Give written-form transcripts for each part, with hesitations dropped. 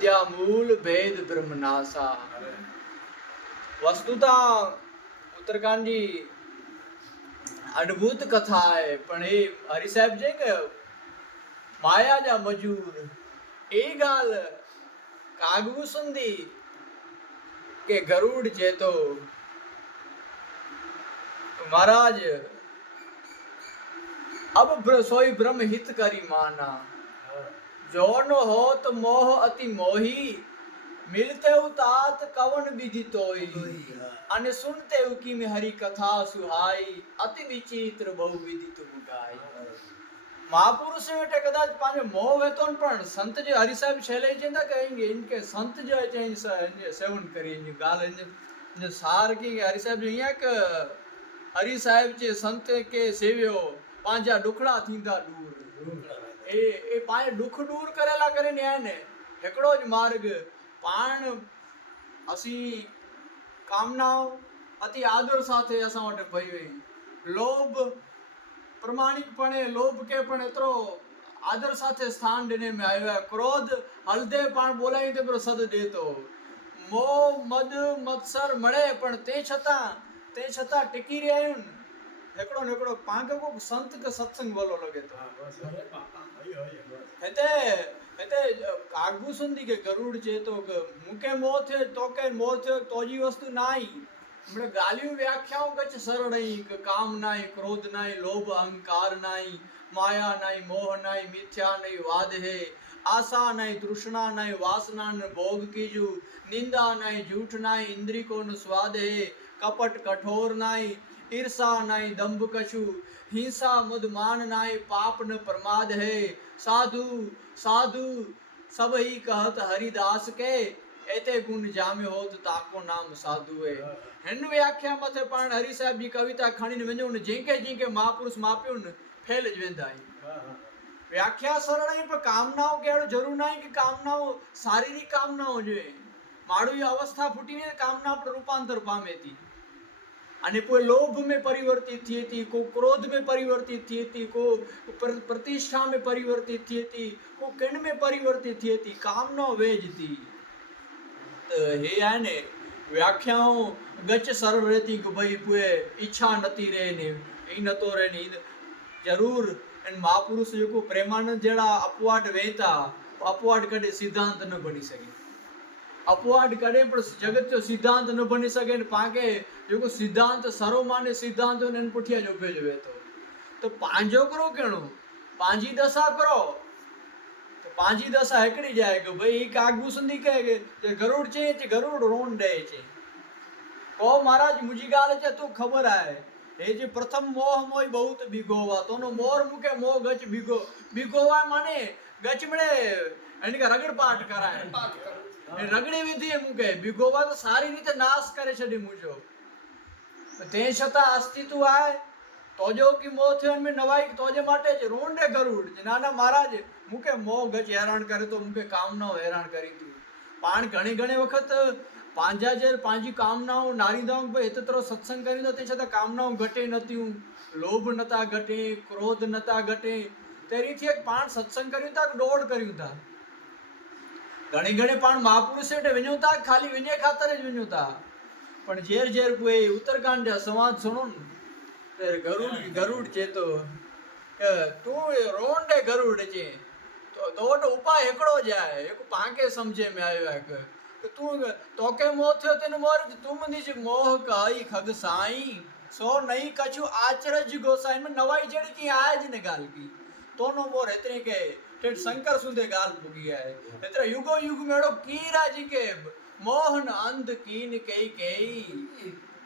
विद्या मूल भेद ब्रह्म नासा। वस्तुता उत्तरकांड जी अद्भुत कथा है, पण हे हरि साहब जे के माया जा मजूर ए गाल कागू सुंदी के गरुड़ चेतो महाराज अब सोई ब्रह्म हित करी माना। जोन होत मोह अति मोही मिलते तात कवन विधि तोई। अने सुनते की में हरि कथा सुहाई अति विचित्र बहु विधि तुम गाई। महापुरुष बेटे कदाच पाने मोह वेतो पण संत जो हरि साहब छेले जेंदा कहेंगे इनके संत जो है इनके सेवन करिए इन गाल इन सार की हरि साहब यहाँ के हरि साहब जे संत के सेव्यो पांजा दुखड़ा थींदा दूर ए पाए दुख दूर करेला करे न्याय ने एकड़ो ज मार्ग पाण असी कामनाओं अति आदर साथे असा वटे भई वे लोभ प्रमाणिकपणे लोभ के पण एतरो आदर साथे स्थान देने में आयो है। क्रोध हलदे पण बोलाई ते पर सद देतो मोह मद मत्सर मळे पण ते छता टिकी रह्युन एकड़ो नेकड़ो पांगे को संत के सत्संग बोलो लगे तो हेते हेते कागू सुंदी के गरुड़ चेतो के मुके मोह थे तो के मोह थे तोजी वस्तु नाई हमरे गालियों व्याख्याओं कछ सरल नहीं के काम नाई क्रोध नाई लोभ अहंकार नाई माया नाई मोह नाई मिथ्या नहीं वाद है आशा नहीं तृष्णा नहीं वासना न भोग कीजू निंदा नहीं झूठ नहीं इंद्री को न स्वाद है कपट कठोर नहीं ईर्षा नहीं दंभ कछु हिंसा मुद मान नहीं पाप न प्रमाद है साधु साधु सब ही कहत हरिदास के एते गुण जामे होत ताको नाम साधु है। हिन व्याख्या मथे पाण हरि साहब जी कविता खणी वञो न जेके जेके महापुरुष मापियो न फैल ज वेंदा आहिनि। व्याख्या सरल है पर कामनाओं के अड़ो जरूर नहीं कि कामनाओं शारीरिक कामनाओं हुजे माण्हू जी अवस्था फूटीने कामना पर रूपांतर पामे थी अने कोई लोभ में परिवर्तित थिए थी को क्रोध में परिवर्तित थिए थी को प्रतिष्ठा में परिवर्तित थिए थी को किन में परिवर्तित थिए थी कामना वेज थी हे आने व्याख्याओं गच सरल रहती कि भाई पुए इच्छा नती रहे ने ई नतो रहे ने जरूर इन महापुरुष जो प्रेमानंद जड़ा अपवाद वेता अपवाद कदे सिद्धांत न बनी सके अपवाद कदे पर जगत जो सिद्धांत न बनी सके न पाके जो सिद्धांत सर्वमान्य सिद्धांत ने पुठिया जो भेज वेतो तो पांजो करो केणो पांजी दशा करो तो पांजी दशा हेकड़ी जाए कि भाई कागू सुंदी कहे जे गरुड़ चे गरुड़ रोन दे चे को महाराज मुझी गाल चे तो खबर आए हे जे प्रथम मोह मोय बहुत बिगोवा तोनो मोर मुके मोह गच बिगोवा माने गच मणे एनी का रगड़ पाठ कराए रगड़ी विधि मुके बिगोवा तो सारी रीते नाश करे छडी मुजो ते छता अस्तित्व आए तोजो की मोह थे में नवाई तोजे माटे ज रोंडे गरुड़ नाना महाराज मुके मोह गच हैरान करे तो मुके कामनाओं हैरान करी थी पाण घणी घणी वखत पांजा जे पांजी कामनाओं नारीदाओं पे एतरो सत्संग करी तो ते छता कामनाओं घटे नतियूं लोभ नता घटे क्रोध नता घटे तेरी थी एक पाण सत्संग करियो ता डोड़ करियो ता घणी घणी पाण महापुरुष एटे वञो ता खाली विने खातर ज वञो ता पण जेर जेर कोई उत्तरकांड जा संवाद सुनो न तेरे गरुड़ चेतो तू रोंडे गरुड़ चे तो उपाय एकड़ो जाए एक पाके समझे में आयो है कि तू तोके मोह थयो तेन मोर तुम निज मोह काई खग साई सो नहीं कछु आचरज गोसाई में नवाई जड़ी की आज ने गाल की तोनो मोर इतने के टेट शंकर सुंदे गाल पुगी है इतने युगो युग मेड़ो कीरा जी के मोहन अंध कीन कई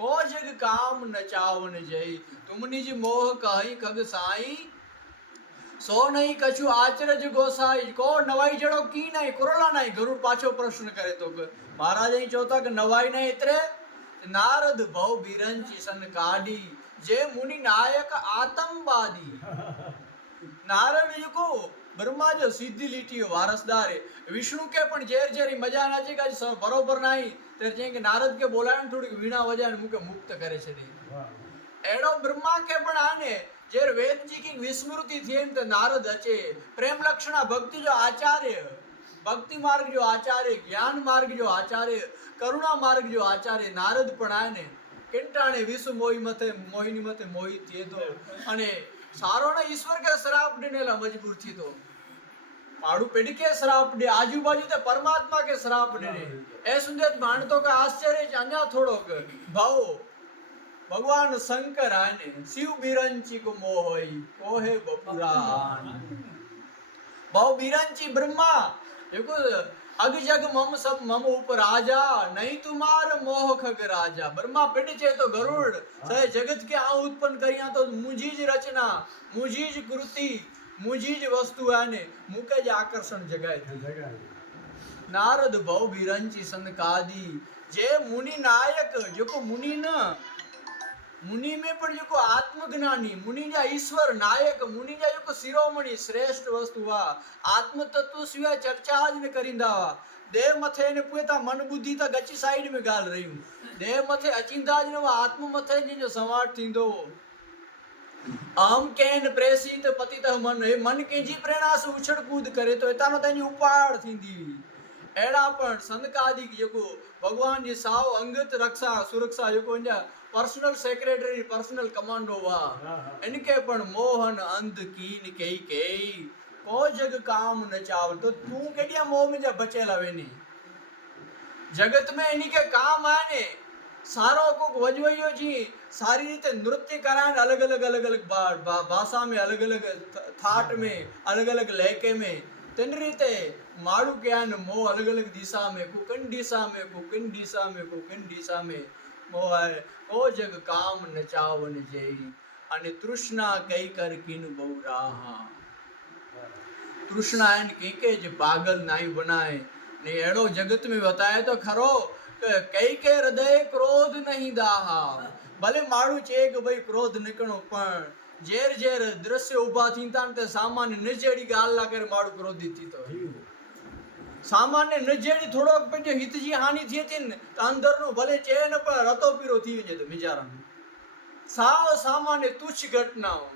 को जग काम नचावन जई तुम निज मोह कही खग साई सो नहीं कछु आचरज गोसाई को नवाई जड़ो की नहीं कुरला नहीं गरुड़ पाछो प्रश्न करे तो महाराज ही चौथा के नवाई नहीं इतरे नारद भव बिरंची सन काडी जे मुनि नायक आतंकवादी नारद जी को ब्रह्मा जो सीधी लीटी वारसदार है विष्णु के पण जेर जेरी मजा ना चे का बरोबर नहीं तेर जे के नारद के बोलाण थोड़ी वीणा वजाण मुके मुक्त करे छे एड़ो ब्रह्मा के पण आने जेर वेद जी की विस्मृति थी तो नारद अचे प्रेम लक्षणा भक्ति जो आचार्य भक्ति मार्ग जो आचार्य, ज्ञान मार्ग जो आचार्य, करुणा मार्ग जो आचार्य नारद पण आए ने किंटाणे विश्व मोहिनी मथे मोहित थिए तो अने सारो ने ईश्वर के श्राप देनेला मजबूर थी तो पाड़ू पेड़ के श्राप दे आजू बाजू ते परमात्मा के श्राप दे ए सुंदर मानतो का आश्चर्य अन्या थोड़ो भाव भगवान शंकर आने शिव बिरंची को मोहई कोहे बपुरान भाव बिरंची ब्रह्मा देखो अग जग मम सब मम ऊपर आजा नहीं तुम्हार मोह खग राजा ब्रह्मा पिंड छे तो गरुड़ सहे जगत के आ उत्पन्न करिया तो मुझीज रचना मुझीज कृति मुझीज वस्तु आने मुके आकर्षण जगाए नारद भव बिरंची सनकादी जे मुनि नायक जो मुनि न मुनि में पण जो आत्मज्ञानी मुनि जा ईश्वर नायक मुनि जा जो शिरोमणि श्रेष्ठ वस्तु वा आत्म तत्व सिवाय चर्चा ज न करिंदा देह मथे ने पोता मन बुद्धि ता गची साइड में गाल रही देह मथे अचिंदा ज न आत्म मथे जो संवाद थींदो अहम केन प्रेसित पतित मन हे मन के जी प्रेरणा से उछड़ कूद करे तो एतानो तेनी उपाड़ थींदी एड़ा पण संदकादी जो भगवान जी साव अंगत रक्षा सुरक्षा जो पर्सनल सेक्रेटरी पर्सनल कमांडो वा इनके पण मोहन अंध कीन कई कई को जग काम न चाव तो तू केडिया मोह में जा बचेला वेनी जगत में इनके काम आए ने सारो को वजवइयो जी सारी रीते नृत्य कराए अलग अलग भाषा में अलग अलग थाट में अलग अलग लहके में तेन रीते माड़ू क्या न मोह अलग अलग दिशा में कुकिन दिशा में कुकिन दिशा में कुकिन दिशा में मोह है ओ जग काम न चावन जेई अने तृष्णा कई कर किन बहुराहा तृष्णा इन के जे पागल नहीं बनाए ने एड़ो जगत में बताए तो खरो कई के हृदय क्रोध नहीं दाहा भले माड़ू चे के भाई क्रोध निकणो पण जेर जेर दृश्य उभा थीता ते सामान्य निजेड़ी गाल ला कर माड़ू क्रोधित थी तो सामान्य निजेड़ी थोड़ो पे हित जी हानि थी थी तो अंदर नु भले चेन पर रतो पीरो थी वने तो बिचारा साव सामान्य तुच्छ घटनाओं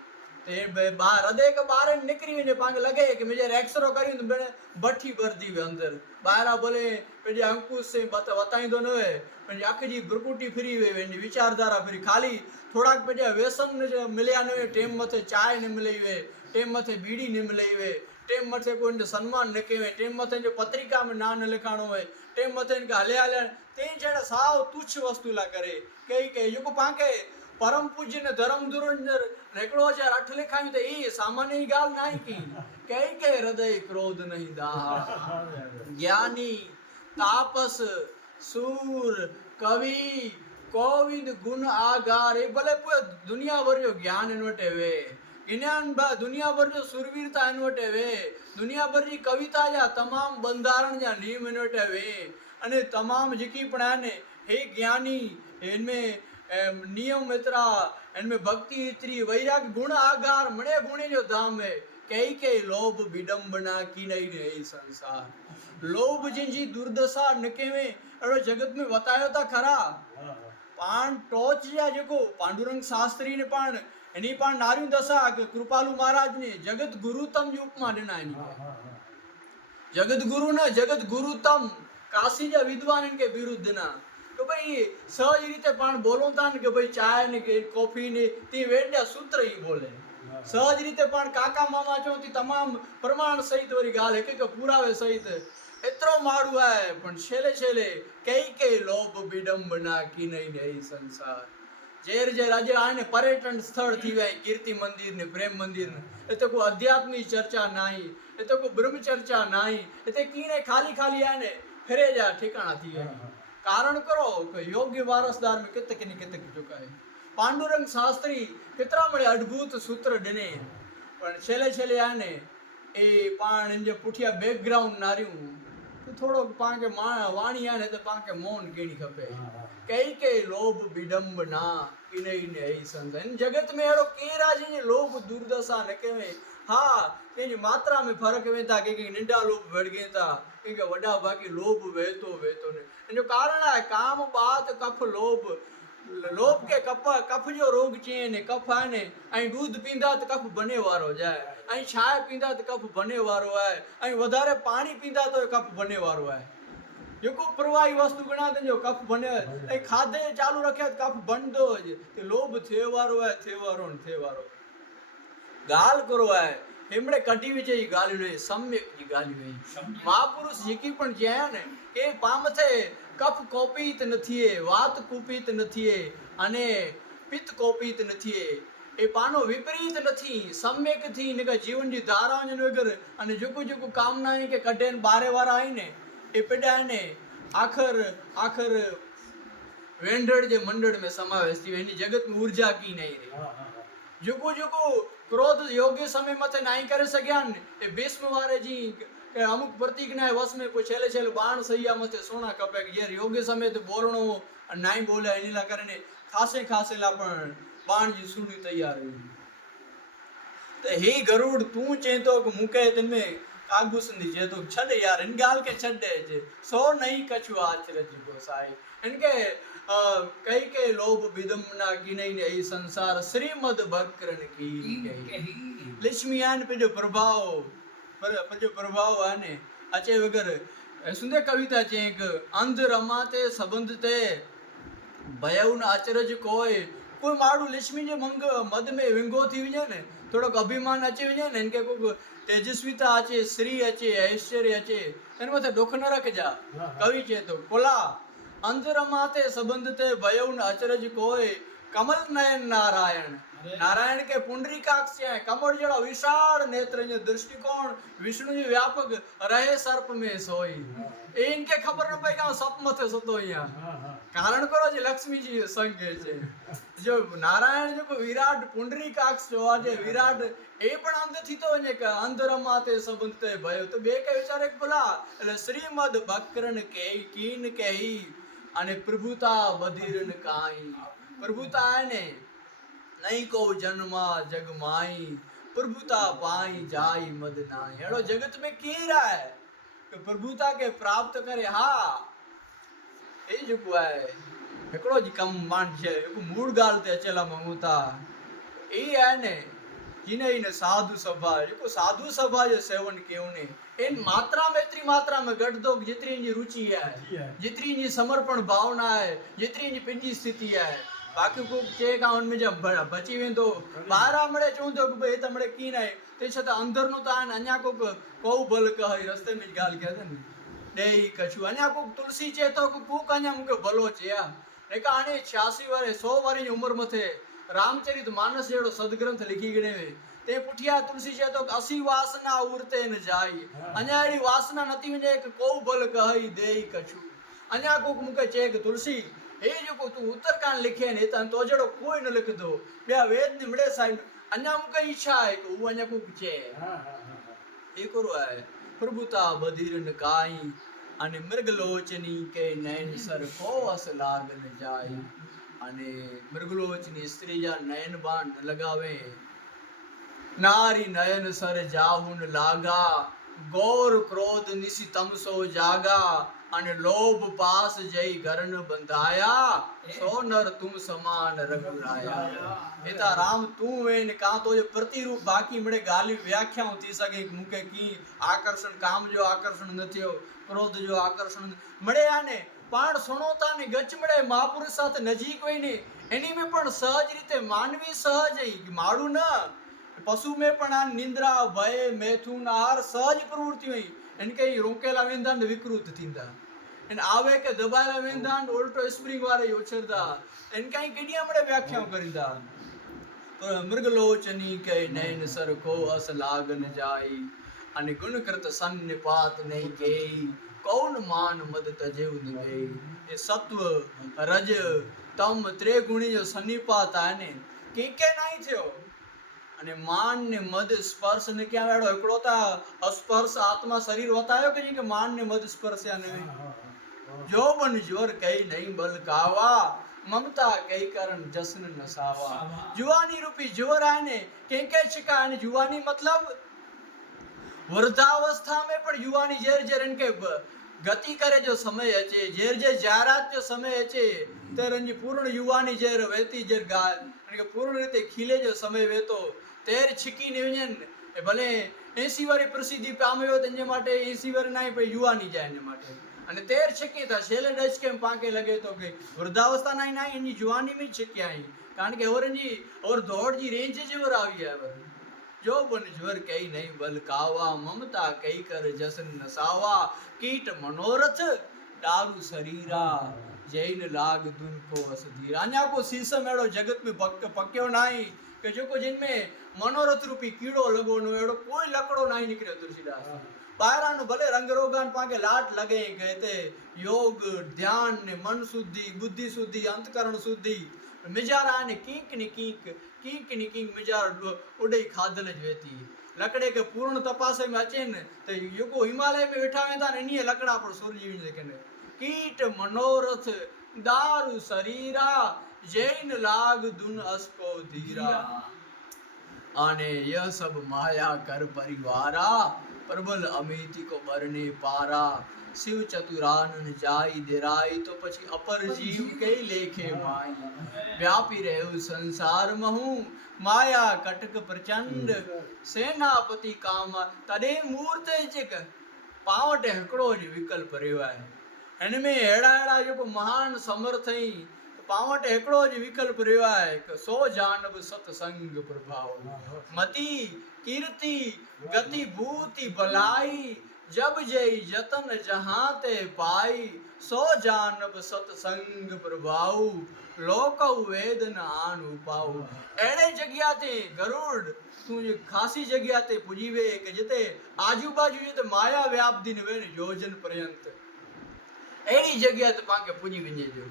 ते हृदय के बाहर निकरी वने पांग लगे कि मुझे एक्सरो करी तो मैंने बठी भर दी अंदर बाहरा बोले पे अंकुश से बताई दो न पे आखी जी ब्रकुटी फ्री वे वेनी विचारधारा फ्री खाली थोड़ा पे व्यसन मिलया न टेम मथे चाय न मिले वे टेम मथे बीड़ी न मिले वे टेम मथे कोई सम्मान न केवे टेम मथे जो पत्रिका में ना न लिखाणो है टेम मथे इनके हले हले ते जड़ा साव तुच्छ वस्तु ला करे कई जो पाके परम पूज्य ने धर्म दुरंजर रेकड़ो 8 लिखाई तो ये सामान्य ही गाल नहीं की कई के हृदय क्रोध नहीं दाहा ज्ञानी तापस सूर कवि कोविद गुण आगार ये भले दुनिया भर जो ज्ञान इनवटे वे ज्ञान दुनिया भर जो सुरवीरता इनवटे वे दुनिया भर की कविता जा तमाम बंधारण जा नियम इनवटे वे अने तमाम जिकी पण हे ज्ञानी इनमें नियम इतरा इनमें भक्ति इतरी वैराग गुण आगार मणे गुणे जो धाम है कई लोभ विडंबना की नहीं रही संसार लोभ जिनजी दुर्दशा नकेवे अड़ो जगत में बतायो था खरा पान टोच या जो पांडुरंग शास्त्री ने पान एनी पान नारी दशा कृपालु महाराज ने जगत गुरु तम जी उपमा देना जगत गुरु न जगत गुरु तम काशी जा विद्वान इनके विरुद्ध ना तो भाई सहज रीते पण बोलो था कि भाई चाय ने के कॉफी ने ती वेड्या सूत्र ही बोले सहज रीते पण काका मामा चो ती तमाम प्रमाण सहित वरी गाल है के पुरावे सहित एतरो मारू है पण छेले छेले कई लोभ विडंबना की नहीं संसार जेर जेर आज आने पर्यटन स्थल थी वे कीर्ति मंदिर ने प्रेम मंदिर ने ए तो को आध्यात्मिक चर्चा नहीं ए तो को ब्रह्म चर्चा नहीं ए ते कीने खाली खाली आने फिरे जा ठिकाना थी वे कारण करो कि योग्य वारसदार में कितने चुका है पांडुरंग शास्त्री कितना बड़े अद्भुत सूत्र डने पण छेले छेले आने ए पाण इन जो पुठिया बैकग्राउंड नारियूं तो थोड़ो पाके वाणी आने तो पाके मौन केणी खपे कई लोभ विडंबना की नहीं संत जगत में एड़ो केरा जी लोभ दुर्दशा न केवे हाँ तेजी मात्रा में फर्क वेता के निंडा लोभ बढ़ गए था क्योंकि वडा बाकी लोभ वेतो ने जो कारण है काम बात कफ लोभ लोभ के कफ जो रोग चाहिए ने कफ है ने अई दूध पींदा तो कफ बने वारो जाए अई चाय पींदा तो कफ बने वारो है अई वधारे पानी पींदा तो कफ बने वारो है जेको प्रवाही वस्तु गणा जो कफ बने ऐं खाधे चालू रखे तो कफ बंदो ते लोभ थे वारो है थे वारो गाल करो है हिमड़े कटी विचे ई गाल ने सम्यक जी गाल में महापुरुष जेकी पण ज्या ने के पाम थे कफ कोपित नथीए वात कुपित नथीए अने पित्त कोपित नथीए ए पानो विपरीत नथी सम्यक थी ने जीवन जी धारा ने वगर अने जोको जोको कामना के कढे बारे वारा आई ने ए पेडा ने आखर वेंडड़ जे मंडड़ में समावेश थी एनी जगत में ऊर्जा की नहीं रही जोको जोको क्रोध योग्य समय मथे नहीं करे सग्या ने ए भीष्म वारे जी के अमुक प्रतिज्ञा वश में कोई छेले बाण सैया मथे सोना कपे यार योग्य समय तो बोलणो नहीं बोले एनीला करने खासे ला पण बाण जी सुनी तैयार हुई तो हे गरुड़ तू चेतो कि मुके तने कागभूषण जे तो छड़ यार इन गाल के छड़े जे सो नहीं कछु आचरज गोसाई इनके कई के लोभ विदम्ना की नहीं ने संसार श्रीमद भक्करण की लक्ष्मीयान पे जो प्रभाव है ने अचे वगर सुंदर कविता चे एक अंध रमाते संबंध ते भयउ न अचरज कोई माड़ू लक्ष्मी जे मंग मद में विंगो थी वने ने थोड़ो अभिमान अचे वने ने इनके को तेजस्विता अचे श्री अचे ऐश्वर्य अचे इन मथे दुख न रख जा कवि चे तो कोला अंध रमाते संबंध ते भयउ न अचरज कमल नयन नारायण के पुंडरीकाक्ष है कमल जड़ा विशाल नेत्र जो दृष्टिकोण विष्णु जी व्यापक रहे सर्प में सोई इनके खबर न पई का सप मथे सतो यहाँ कारण करो जी लक्ष्मी जी संग छे जो नारायण जो विराट पुंडरीकाक्ष जो आज विराट ए पण अंध थी तो वने का अंध रमाते संबंध ते भयो तो बे के विचार एक बोला એટલે શ્રીમદ ભક્કરણ કે कीन कही અને પ્રભુતા બધિરન કાઈ પ્રભુતા ને नहीं को जन्मा जग माई प्रभुता पाई जाई मद नाई हेड़ो जगत में की रहा है कि प्रभुता के प्राप्त करे हाँ ए जो है एकड़ो जी कम मान छे एको मूड गाल ते अचेला मंगुता ए है ने जिने इन साधु सभा एको साधु सभा जो सेवन केवने इन मात्रा में इतनी मात्रा में गढ़ दो जितनी इनकी रुचि है जितनी इनकी समर्पण भावना है जितनी इनकी पिंजी स्थिति है बाकी को चे का उनमें जब बची वे तो बारा मड़े चूंदो कि भाई तमड़े की नहीं ते छता अंदर नु तान अन्या को बल कह रस्ते में गाल कहते ने देई कछु अन्या को तुलसी चे तो को अन्या मुके भलो चया ने का आने 86 वारे 100 वारी उम्र मथे रामचरित मानस जेड़ो सदग्रंथ लिखी गणे वे ते पुठिया तुलसी चे तो 80 वासना उरते न जाई अन्या एडी वासना नती वने को बल कहई देई कछु अन्या को मुके चे कि तुलसी ए जो को तू उत्तरकांड लिखे ने तन तो जड़ो कोई न लिख दो बे वेद निमड़े साइड अन्या मुके इच्छा है को वो अन्या को चे ए करो है प्रभुता बधिरन काई अने मृगलोचनी के नयन सर को अस लागन जाई अने मृगलोचनी स्त्री जा नयन बाण न लगावे नारी नयन सर जाहुन लागा गौर क्रोध निसी तमसो जागा अने लोभ पास जई गरन बंधाया सो नर तुम समान रघुराया पिता राम तू वेन का तो जो प्रतिरूप बाकी मड़े गाली व्याख्या थी सके मुके की आकर्षण काम जो आकर्षण न थियो क्रोध जो आकर्षण मड़े आने पण सुनोता ने गच मड़े महापुरुष साथ नजीक वईने एनी में पण सहज रीते मानवी सहज है माड़ू न पशु में पण आ निंद्रा भय मैथुन आहार सहज प्रवृत्ति हुई इनके रोकेला वेंदा ने विकृत थींदा इन आवे के दबाएला वेंदा उल्टो स्प्रिंग वारे योचरदा इनका केडिया मड़े व्याख्या करिंदा तो मृगलोचनी के नयन सर को अस लागन जाई अने गुण कृत सन्निपात नहीं केई कौन मान मद तजेउ निवे ये सत्व रज तम त्रिगुणी जो सन्निपात है ने के नहीं थियो अने मान ने मद स्पर्श ने क्या वेड़ो एकड़ो ता स्पर्श आत्मा शरीर होता है कि जी के मान ने मद स्पर्श या ने जो बन जोर कई नहीं बल कावा ममता कई कारण जसन नसावा जुवानी रूपी जोर आने के छिका आने जुवानी मतलब वृद्धावस्था में पर युवानी जेर जेर इनके गति करे जो समय अचे जेर जे जायरात जो समय अचे तर अंजी पूर्ण युवानी जेर वेती जेर गाय अने पूर्ण रीते खिले जो समय वेतो तेर छिकी ने वञन भले 80 वारी प्रसिद्धि पाम्यो तंजे माटे 80 वारी नाई पे युवानी जाय ने माटे अने तेर छिकी था छेले डच के पाके लगे तो के वृद्धावस्था नाई नाई अंजी जुवानी में छिक्या आई कारण के ओरंजी और दौड़ जी रेंज जेवर आवी है जो बन ज्वर कई नहीं बल कावा ममता कई कर जसन नसावा कीट मनोरथ दारू शरीरा जैन लाग दुन को असधीरा अन्या को शीशम एड़ो जगत में पक्यो नाई के जो को जिनमें मनोरथ रूपी कीड़ो लगोनो एड़ो कोई लकड़ो नाई निकले तुलसीदास बाहरानु भले रंग रोगान पाके लाट लगे कहते योग ध्यान ने मन शुद्धि बुद्धि शुद्धि अंतकरण शुद्धि मिजारा ने कीक नि कीक मिजार उड़ई खादल जवेती लकड़े के पूर्ण तपासे में अचे न तो युगो हिमालय में वेठा वेंदा ने इनी लकड़ा पर सूरज देखे ने कीट मनोरथ दारू शरीरा जैन लाग दुन असको धीरा आने यह सब माया कर परिवारा प्रबल अमिति को बरने पारा शिव चतुरानन जाई देराई तो पछी अपर जीव के लेखे माई व्यापी रहो संसार महू माया कटक प्रचंड सेनापति काम तदे मूर्ते चिक पावट हकड़ो ज विकल्प रेवाय इनमें एड़ा जो महान समर्थ ही पावट एकड़ो ज विकल्प रेवाय सो जानब सत्संग प्रभाव मति कीर्ति गति भूति बलाई जब जय जतन जहां ते पाई सो जानब सत्संग प्रभाव लोक वेद न आन उपाव एड़े जग्या ते गरुड़ तू खासी जग्या ते पुजी वे के जते आजू बाजू जते माया व्याप्ति ने वे योजन पर्यंत एड़ी जग्या ते पाके पुजी वने जो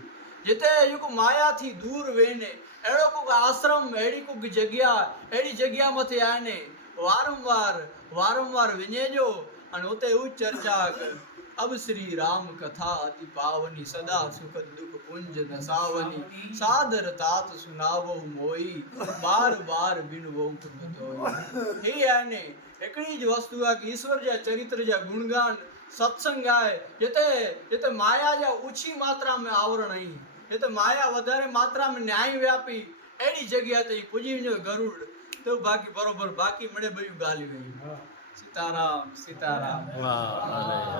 जिते जो माया थी दूर वेने एड़ो को आश्रम एड़ी को जग्या एड़ी जग्या मथे आने वारंवार विने जो अन उते उ चर्चा कर अब श्री राम कथा अति पावनी सदा सुख दुख पुंज नसावनी सादर तात सुनावो मोई बार बार बिनवो कुतोई हे आने एकड़ी ज वस्तु आ कि ईश्वर जा चरित्र जा गुणगान सत्संग आए जते माया जा ऊंची मात्रा में आवरण आई जते माया वधारे मात्रा में न्याय व्यापी एड़ी जगह ते पुजी जो गरुड़ तो बाकी बरोबर बाकी मड़े बयू गाली गई सीताराम सीताराम वाह